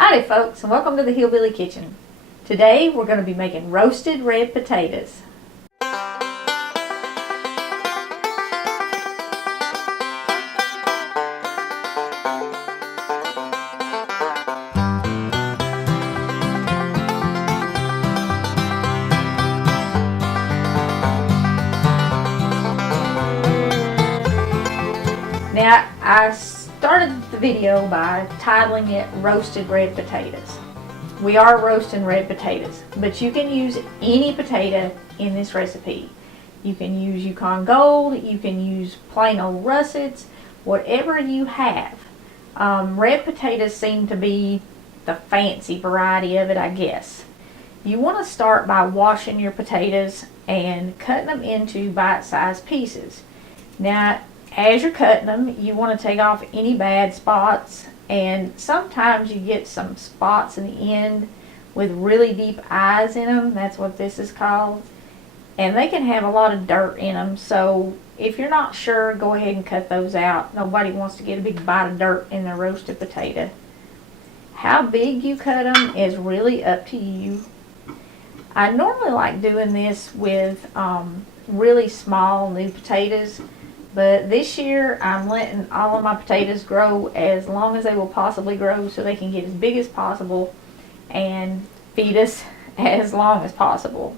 Howdy folks, and welcome to the Hillbilly Kitchen. Today we're going to be making roasted red potatoes. Now, I started the video by titling it Roasted Red Potatoes. We are roasting red potatoes, but you can use any potato in this recipe. You can use Yukon Gold, you can use plain old russets, whatever you have. Red potatoes seem to be the fancy variety of it, I guess. You want to start by washing your potatoes and cutting them into bite-sized pieces. Now, as you're cutting them, you want to take off any bad spots, and sometimes you get some spots in the end with really deep eyes in them. That's what this is called, and they can have a lot of dirt in them, so if you're not sure, go ahead and cut those out. Nobody wants to get a big bite of dirt in their roasted potato. How big you cut them is really up to you. I normally like doing this with really small new potatoes, but this year I'm letting all of my potatoes grow as long as they will possibly grow so they can get as big as possible and feed us as long as possible.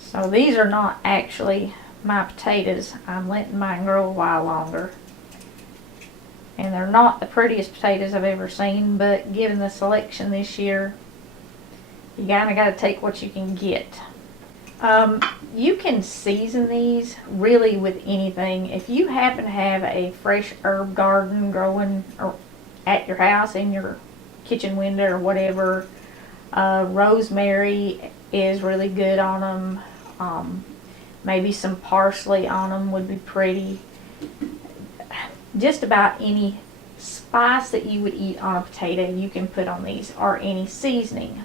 So these are not actually my potatoes. I'm letting mine grow a while longer. And they're not the prettiest potatoes I've ever seen, but given the selection this year, you kind of got to take what you can get. You can season these really with anything. If you happen to have a fresh herb garden growing at your house, in your kitchen window or whatever, rosemary is really good on them. Maybe some parsley on them would be pretty. Just about any spice that you would eat on a potato you can put on these, or any seasoning.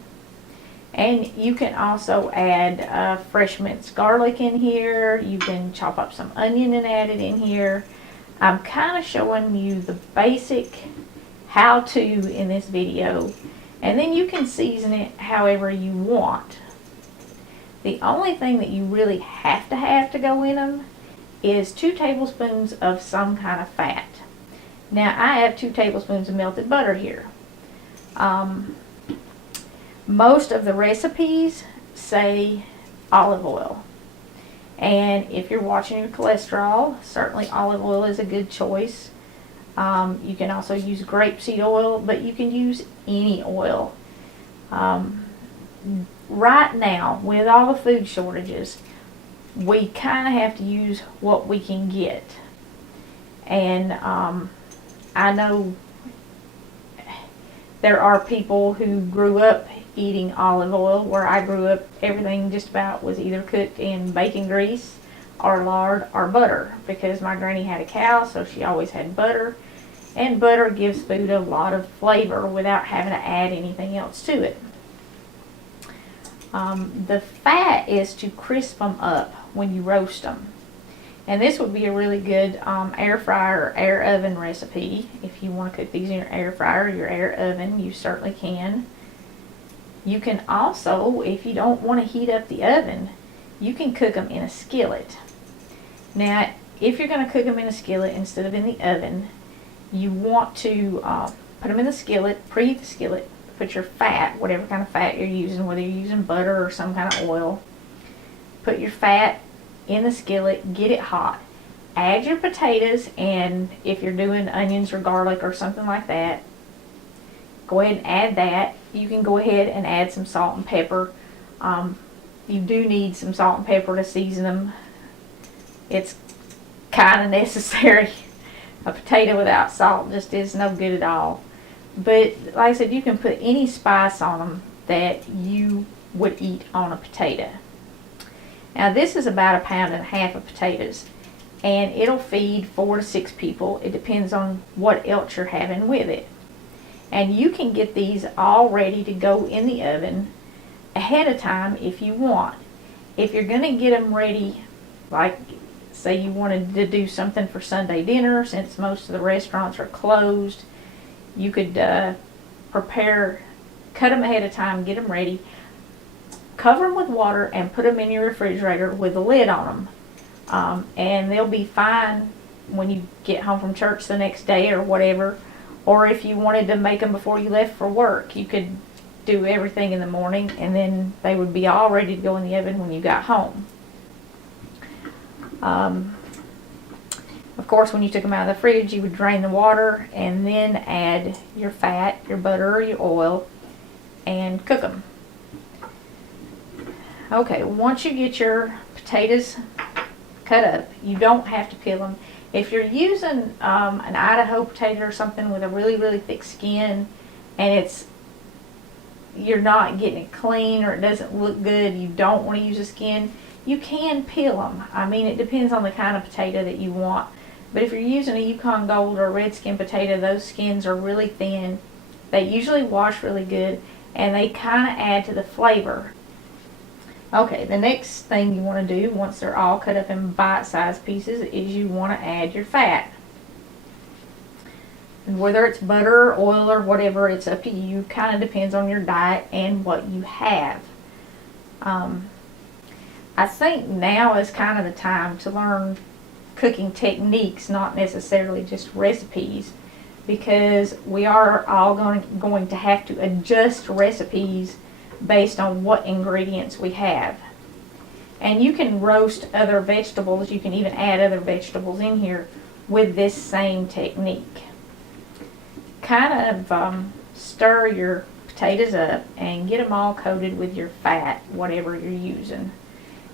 And you can also add fresh minced garlic in here. You can chop up some onion and add it in here. I'm kind of showing you the basic how-to in this video, and then you can season it however you want. The only thing that you really have to go in them is 2 tablespoons of some kind of fat. Now I have 2 tablespoons of melted butter here. Most of the recipes say olive oil, and if you're watching your cholesterol, certainly olive oil is a good choice. You can also use grapeseed oil, but you can use any oil. Right now, with all the food shortages, we kind of have to use what we can get. And I know there are people who grew up eating olive oil. Where I grew up, everything just about was either cooked in bacon grease or lard or butter, because my granny had a cow, so she always had butter, and butter gives food a lot of flavor without having to add anything else to it. The fat is to crisp them up when you roast them, and this would be a really good air fryer or air oven recipe. If you want to cook these in your air fryer or your air oven, you certainly can. You can also, if you don't want to heat up the oven, you can cook them in a skillet. Now, if you're going to cook them in a skillet instead of in the oven, you want to put them in the skillet, preheat the skillet, put your fat, whatever kind of fat you're using, whether you're using butter or some kind of oil, put your fat in the skillet, get it hot. Add your potatoes, and if you're doing onions or garlic or something like that, go ahead and add that. You can go ahead and add some salt and pepper. You do need some salt and pepper to season them. It's kind of necessary. A potato without salt just is no good at all. But like I said, you can put any spice on them that you would eat on a potato. Now this is about 1.5 pounds of potatoes, and it'll feed 4 to 6 people. It depends on what else you're having with it. And you can get these all ready to go in the oven ahead of time if you want. If you're going to get them ready, like say you wanted to do something for Sunday dinner, since most of the restaurants are closed, You could cut them ahead of time, get them ready, cover them with water, and put them in your refrigerator with a lid on them. And they'll be fine when you get home from church the next day or whatever. Or if you wanted to make them before you left for work, you could do everything in the morning, and then they would be all ready to go in the oven when you got home. Of course, when you took them out of the fridge, you would drain the water and then add your fat, your butter, or your oil, and cook them. Okay, once you get your potatoes cut up, you don't have to peel them. If you're using an Idaho potato or something with a really, really thick skin, and you're not getting it clean, or it doesn't look good, you don't want to use the skin, you can peel them. I mean, it depends on the kind of potato that you want. But if you're using a Yukon Gold or a red skin potato, those skins are really thin. They usually wash really good, and they kind of add to the flavor. Okay, the next thing you want to do once they're all cut up in bite-sized pieces is you want to add your fat. And whether it's butter or oil or whatever, it's up to you. Kind of depends on your diet and what you have. I think now is kind of the time to learn cooking techniques, not necessarily just recipes, because we are all going to have to adjust recipes based on what ingredients we have. And you can roast other vegetables, you can even add other vegetables in here with this same technique. Kind of stir your potatoes up and get them all coated with your fat, whatever you're using.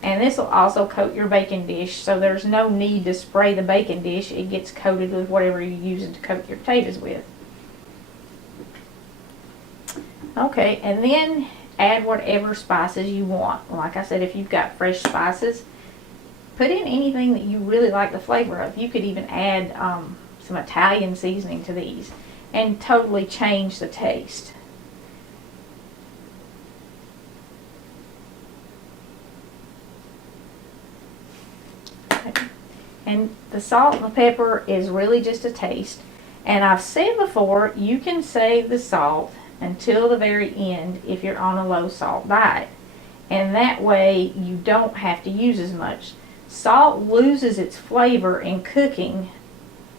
And this will also coat your baking dish, so there's no need to spray the baking dish. It gets coated with whatever you're using to coat your potatoes with. Okay, and then add whatever spices you want. Like I said, if you've got fresh spices, put in anything that you really like the flavor of. You could even add some Italian seasoning to these and totally change the taste. And the salt and the pepper is really just a taste. And I've said before, you can save the salt until the very end if you're on a low salt diet. And that way you don't have to use as much. Salt loses its flavor in cooking.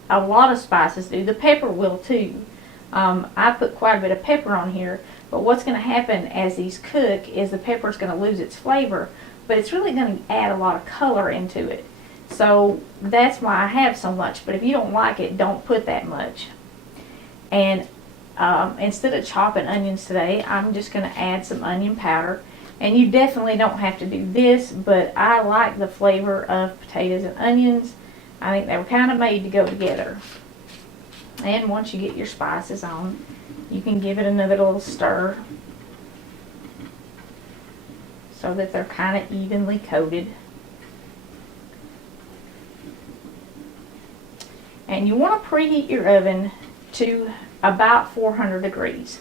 A lot of spices do. The pepper will too. I put quite a bit of pepper on here, but what's going to happen as these cook is the pepper is going to lose its flavor, but it's really going to add a lot of color into it. So that's why I have so much, but if you don't like it, don't put that much. And instead of chopping onions today, I'm just going to add some onion powder. And you definitely don't have to do this, but I like the flavor of potatoes and onions. I think they were kind of made to go together. And once you get your spices on, you can give it another little stir so that they're kind of evenly coated. And you want to preheat your oven to about 400 degrees.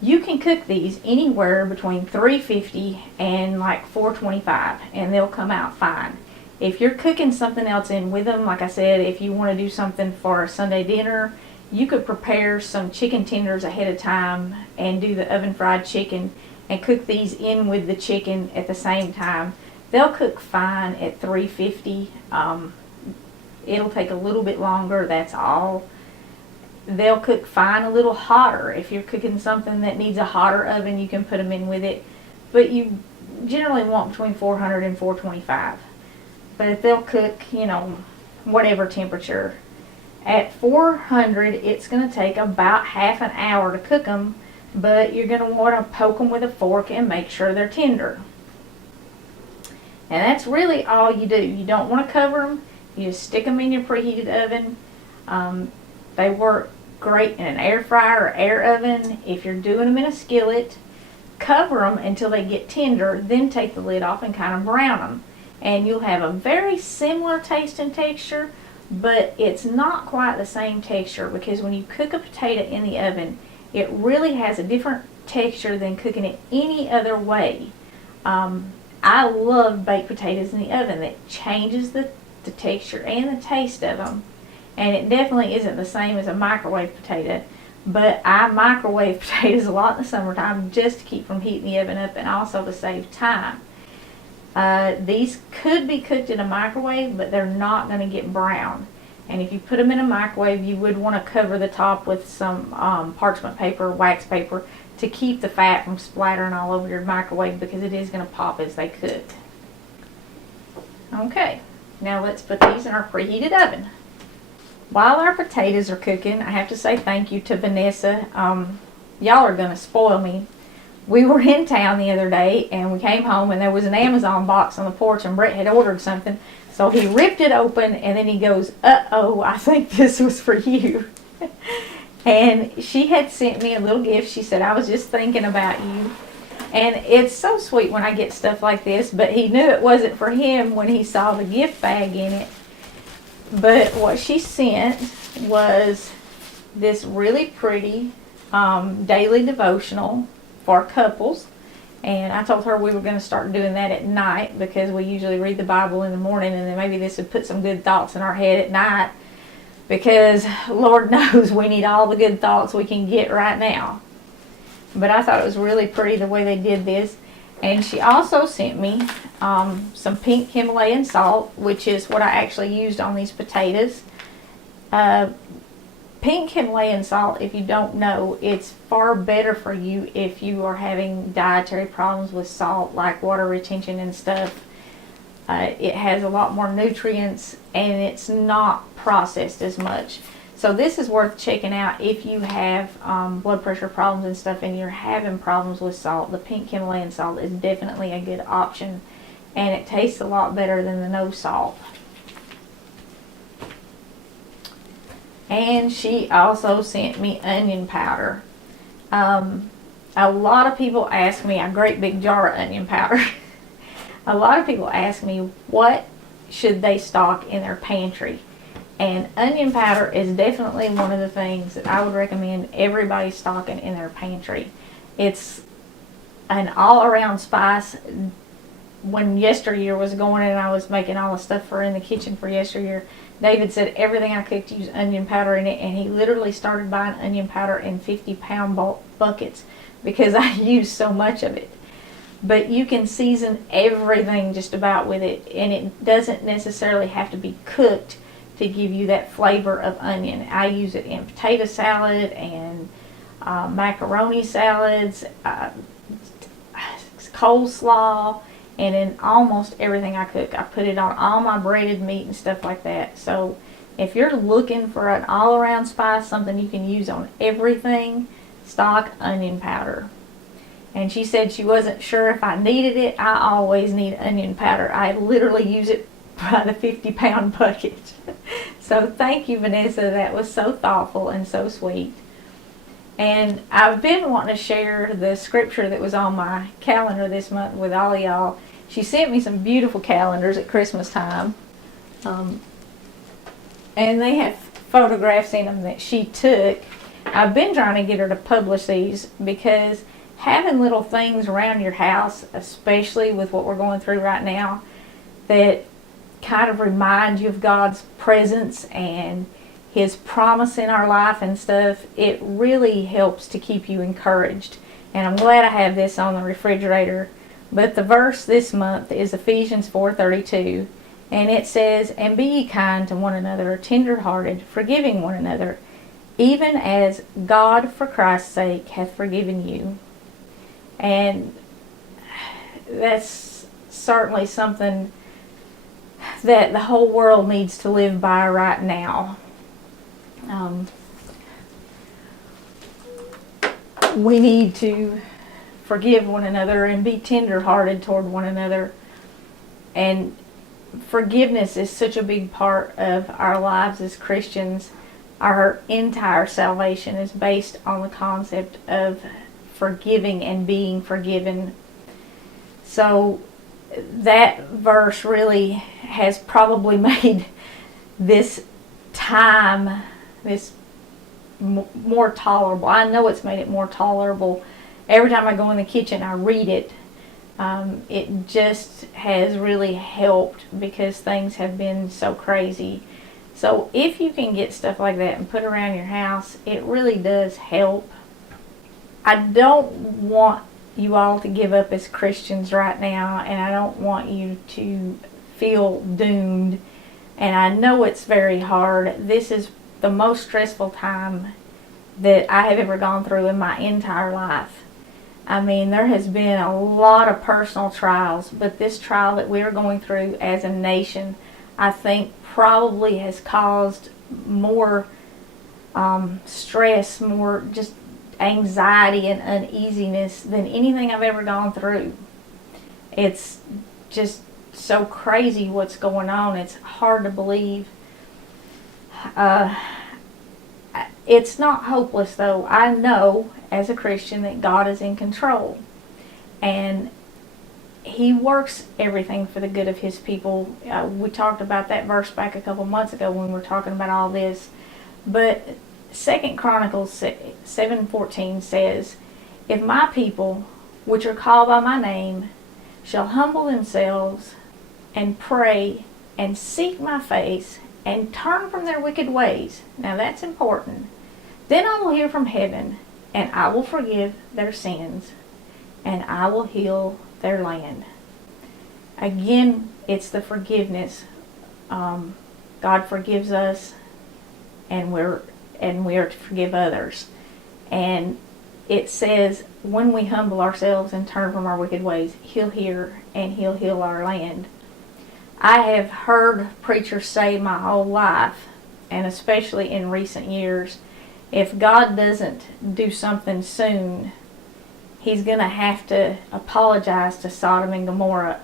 You can cook these anywhere between 350 and like 425, and they'll come out fine. If you're cooking something else in with them, like I said, if you want to do something for a Sunday dinner, you could prepare some chicken tenders ahead of time and do the oven fried chicken and cook these in with the chicken at the same time. They'll cook fine at 350. It'll take a little bit longer, that's all. They'll cook fine a little hotter. If you're cooking something that needs a hotter oven, you can put them in with it. But you generally want between 400 and 425. But they'll cook, you know, whatever temperature. At 400, it's going to take about half an hour to cook them, but you're going to want to poke them with a fork and make sure they're tender. And that's really all you do. You don't want to cover them. You just stick them in your preheated oven. They work great in an air fryer or air oven. If you're doing them in a skillet, cover them until they get tender, then take the lid off and kind of brown them. And you'll have a very similar taste and texture, but it's not quite the same texture, because when you cook a potato in the oven, it really has a different texture than cooking it any other way. I love baked potatoes in the oven. That changes the texture and the taste of them. And it definitely isn't the same as a microwave potato, but I microwave potatoes a lot in the summertime just to keep from heating the oven up and also to save time. These could be cooked in a microwave, but they're not going to get brown. And if you put them in a microwave, you would want to cover the top with some parchment paper, wax paper, to keep the fat from splattering all over your microwave, because it is going to pop as they cook. Okay, now let's put these in our preheated oven. While our potatoes are cooking, I have to say thank you to Vanessa. Y'all are going to spoil me. We were in town the other day and we came home and there was an Amazon box on the porch and Brett had ordered something. So he ripped it open and then he goes, "Uh-oh, I think this was for you." And she had sent me a little gift. She said, "I was just thinking about you." And it's so sweet when I get stuff like this, but he knew it wasn't for him when he saw the gift bag in it. But what she sent was this really pretty daily devotional for couples. And I told her we were going to start doing that at night, because we usually read the Bible in the morning, and then maybe this would put some good thoughts in our head at night, because Lord knows we need all the good thoughts we can get right now. But I thought it was really pretty the way they did this. And she also sent me some pink Himalayan salt, which is what I actually used on these potatoes. Pink Himalayan salt, if you don't know, it's far better for you if you are having dietary problems with salt, like water retention and stuff. It has a lot more nutrients and it's not processed as much. So this is worth checking out if you have blood pressure problems and stuff and you're having problems with salt. The pink Himalayan salt is definitely a good option, and it tastes a lot better than the no salt. And she also sent me onion powder. A lot of people ask me, a great big jar of onion powder. A lot of people ask me, what should they stock in their pantry? And onion powder is definitely one of the things that I would recommend everybody stocking in their pantry. It's an all-around spice. When yesteryear was going and I was making all the stuff for in the kitchen for yesteryear, David said everything I cooked used onion powder in it, and he literally started buying onion powder in 50-pound buckets because I used so much of it. But you can season everything just about with it, and it doesn't necessarily have to be cooked to give you that flavor of onion. I use it in potato salad and macaroni salads, coleslaw, and in almost everything I cook. I put it on all my breaded meat and stuff like that. So if you're looking for an all-around spice, something you can use on everything, stock onion powder. And she said she wasn't sure if I needed it. I always need onion powder. I literally use it by the 50-pound bucket. So thank you, Vanessa. That was so thoughtful and so sweet. And I've been wanting to share the scripture that was on my calendar this month with all of y'all. She sent me some beautiful calendars at Christmas time. And they have photographs in them that she took. I've been trying to get her to publish these, because having little things around your house, especially with what we're going through right now, that kind of remind you of God's presence and His promise in our life and stuff, it really helps to keep you encouraged. And I'm glad I have this on the refrigerator. But the verse this month is Ephesians 4:32, and it says, "And be ye kind to one another, tender-hearted, forgiving one another, even as God for Christ's sake hath forgiven you." And that's certainly something that the whole world needs to live by right now. We need to forgive one another and be tender-hearted toward one another. And forgiveness is such a big part of our lives as Christians. Our entire salvation is based on the concept of forgiving and being forgiven. So that verse really has probably made this time more tolerable. I know it's made it more tolerable. Every time I go in the kitchen, I read it. It just has really helped, because things have been so crazy. So if you can get stuff like that and put around your house, it really does help. I don't want you all to give up as Christians right now, and I don't want you to feel doomed. And I know it's very hard. This is the most stressful time that I have ever gone through in my entire life. I mean, there has been a lot of personal trials, but this trial that we're going through as a nation, I think probably has caused more stress, more just anxiety and uneasiness than anything I've ever gone through. It's just so crazy what's going on. It's hard to believe. It's not hopeless, though. I know as a Christian that God is in control, and He works everything for the good of His people. We talked about that verse back a couple months ago when we were talking about all this. But 2 Chronicles 7:14 says, "If my people, which are called by my name, shall humble themselves and pray and seek my face and turn from their wicked ways." Now that's important. "Then I will hear from heaven, and I will forgive their sins, and I will heal their land." Again, it's the forgiveness. God forgives us, and we are to forgive others. And it says when we humble ourselves and turn from our wicked ways, He'll hear and He'll heal our land. I have heard preachers say my whole life, and especially in recent years, if God doesn't do something soon, He's going to have to apologize to Sodom and Gomorrah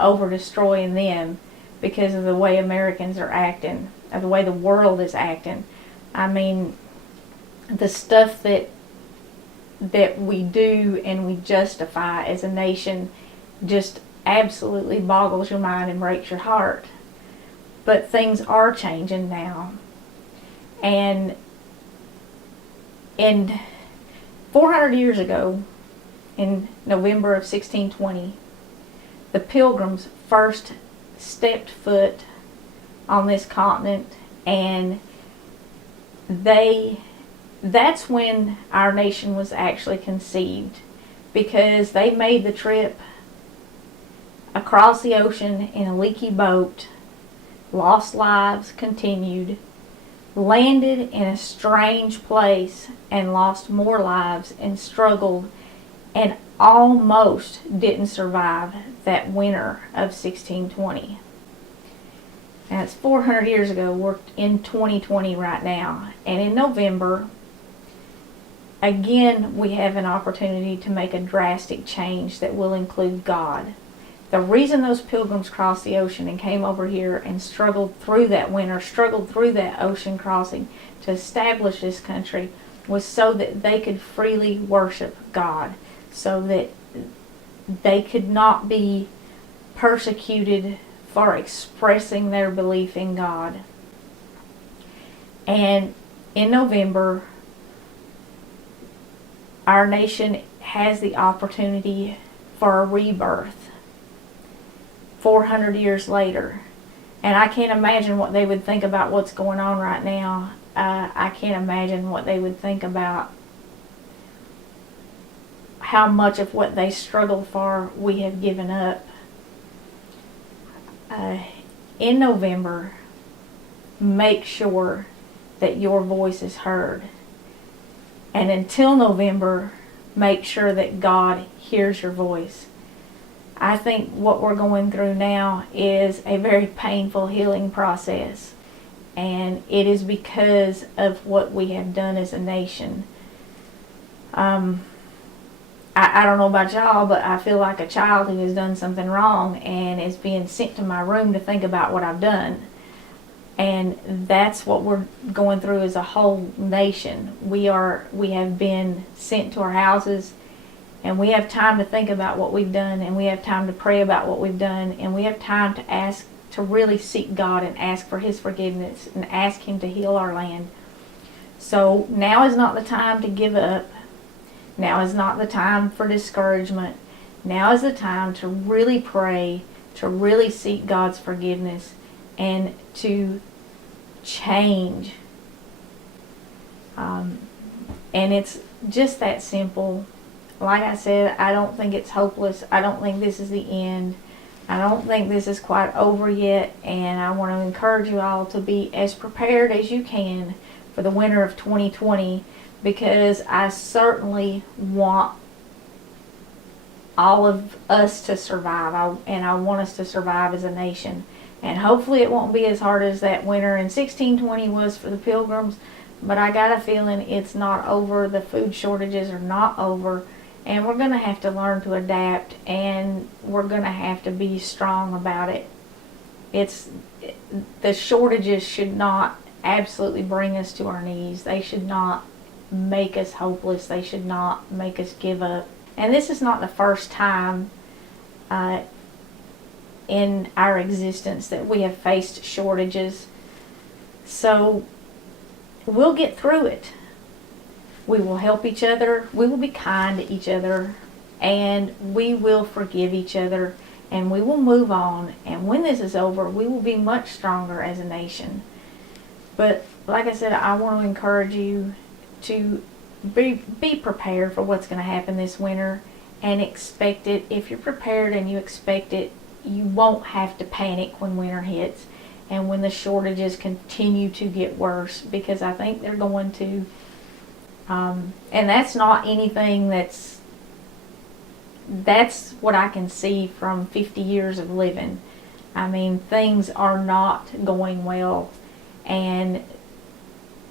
over destroying them because of the way Americans are acting, or the way the world is acting. I mean, the stuff that we do and we justify as a nation just absolutely boggles your mind and breaks your heart. But things are changing now. And 400 years ago, in November of 1620, the Pilgrims first stepped foot on this continent, and that's when our nation was actually conceived, because they made the trip across the ocean in a leaky boat, lost lives, continued, landed in a strange place and lost more lives and struggled and almost didn't survive that winter of 1620. Now it's 400 years ago. We're in 2020 right now, and in November again we have an opportunity to make a drastic change that will include God. The reason those pilgrims crossed the ocean and came over here and struggled through that winter, struggled through that ocean crossing to establish this country, was so that they could freely worship God, so that they could not be persecuted for expressing their belief in God. And in November, our nation has the opportunity for a rebirth 400 years later. And I can't imagine what they would think about what's going on right now. I can't imagine what they would think about how much of what they struggled for we have given up. In November, make sure that your voice is heard. And until November, make sure that God hears your voice. I think what we're going through now is a very painful healing process. And it is because of what we have done as a nation. I don't know about y'all, but I feel like a child who has done something wrong and is being sent to my room to think about what I've done. And that's what we're going through as a whole nation. We have been sent to our houses, and we have time to think about what we've done, and we have time to pray about what we've done, and we have time to ask, to really seek God and ask for His forgiveness and ask Him to heal our land. So now is not the time to give up. Now is not the time for discouragement. Now is the time to really pray, to really seek God's forgiveness, and to change. And it's just that simple. Like I said, I don't think it's hopeless. I don't think this is the end. I don't think this is quite over yet, and I want to encourage you all to be as prepared as you can for the winter of 2020, because I certainly want all of us to survive, and I want us to survive as a nation. And hopefully it won't be as hard as that winter in 1620 was for the Pilgrims, but I got a feeling it's not over. The food shortages are not over, and we're going to have to learn to adapt, and we're going to have to be strong about it. The shortages should not absolutely bring us to our knees. They should not make us hopeless. They should not make us give up. And this is not the first time in our existence that we have faced shortages. So we'll get through it. We will help each other. We will be kind to each other. And we will forgive each other. And we will move on. And when this is over, we will be much stronger as a nation. But like I said, I want to encourage you to be prepared for what's going to happen this winter, and expect it. If you're prepared and you expect it, you won't have to panic when winter hits and when the shortages continue to get worse, because I think they're going to. And that's not anything that's what I can see from 50 years of living. I mean, things are not going well, and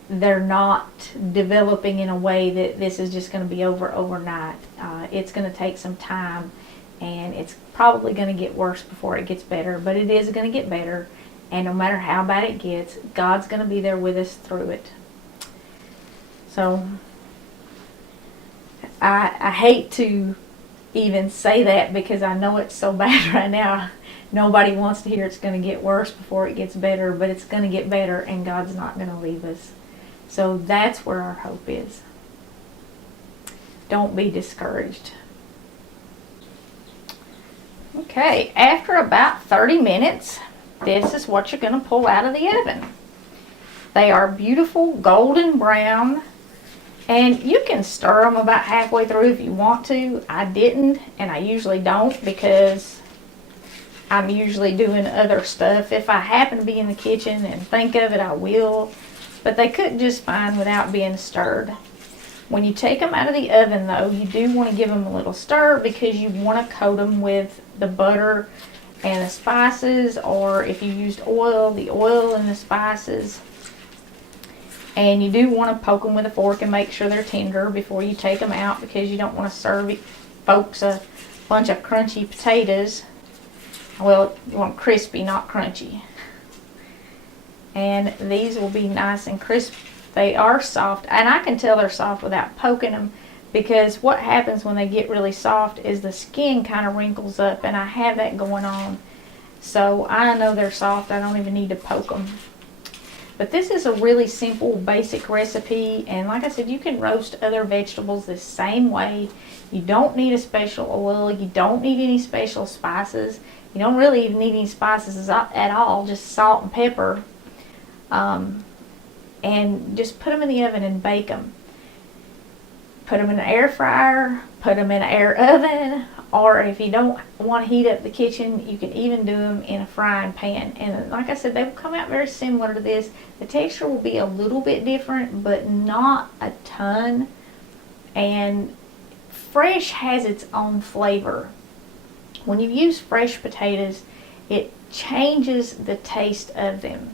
they're not developing in a way that this is just going to be over overnight. It's going to take some time, and it's probably going to get worse before it gets better, but it is going to get better. And no matter how bad it gets, God's going to be there with us through it. So I hate to even say that, because I know it's so bad right now. Nobody wants to hear it's going to get worse before it gets better, but it's going to get better, and God's not going to leave us. So that's where our hope is. Don't be discouraged. Okay, after about 30 minutes, this is what you're going to pull out of the oven. They are beautiful golden brown, and you can stir them about halfway through if you want to. I didn't, and I usually don't, because I'm usually doing other stuff. If I happen to be in the kitchen and think of it, I will, but they cook just fine without being stirred. When you take them out of the oven, though, you do want to give them a little stir, because you want to coat them with the butter and the spices, or if you used oil, the oil and the spices. And you do want to poke them with a fork and make sure they're tender before you take them out, because you don't want to serve folks a bunch of crunchy potatoes. Well, you want crispy, not crunchy. And these will be nice and crisp. They are soft, and I can tell they're soft without poking them, because what happens when they get really soft is the skin kind of wrinkles up, and I have that going on. So I know they're soft. I don't even need to poke them. But this is a really simple, basic recipe, and like I said, you can roast other vegetables the same way. You don't need a special oil. You don't need any special spices. You don't really even need any spices at all, just salt and pepper. And just put them in the oven and bake them. Put them in an air fryer, put them in an air oven, or if you don't want to heat up the kitchen, you can even do them in a frying pan. And like I said, they will come out very similar to this. The texture will be a little bit different, but not a ton. And fresh has its own flavor. When you use fresh potatoes, it changes the taste of them.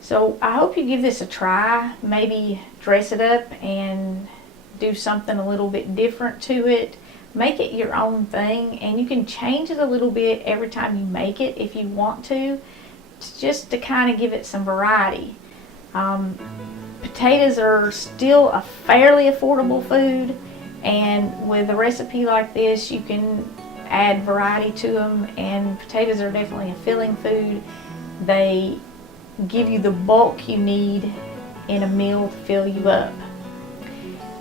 So I hope you give this a try. Maybe dress it up and do something a little bit different to it. Make it your own thing, and you can change it a little bit every time you make it if you want to, just to kind of give it some variety. Potatoes are still a fairly affordable food, and with a recipe like this, you can add variety to them, and potatoes are definitely a filling food. They give you the bulk you need in a meal to fill you up.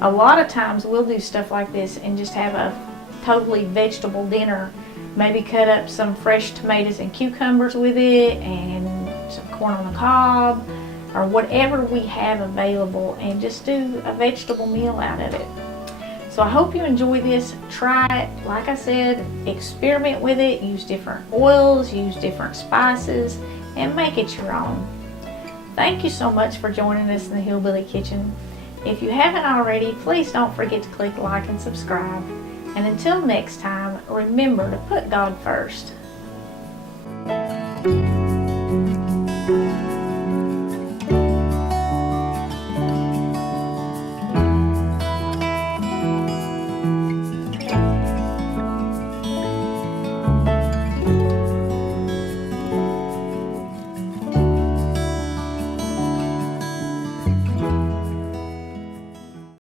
A lot of times we'll do stuff like this and just have a totally vegetable dinner. Maybe cut up some fresh tomatoes and cucumbers with it, and some corn on the cob, or whatever we have available and just do a vegetable meal out of it. So I hope you enjoy this. Try it. Like I said, experiment with it. Use different oils, use different spices, and make it your own. Thank you so much for joining us in the Hillbilly Kitchen. If you haven't already, please don't forget to click like and subscribe. And until next time, remember to put God first.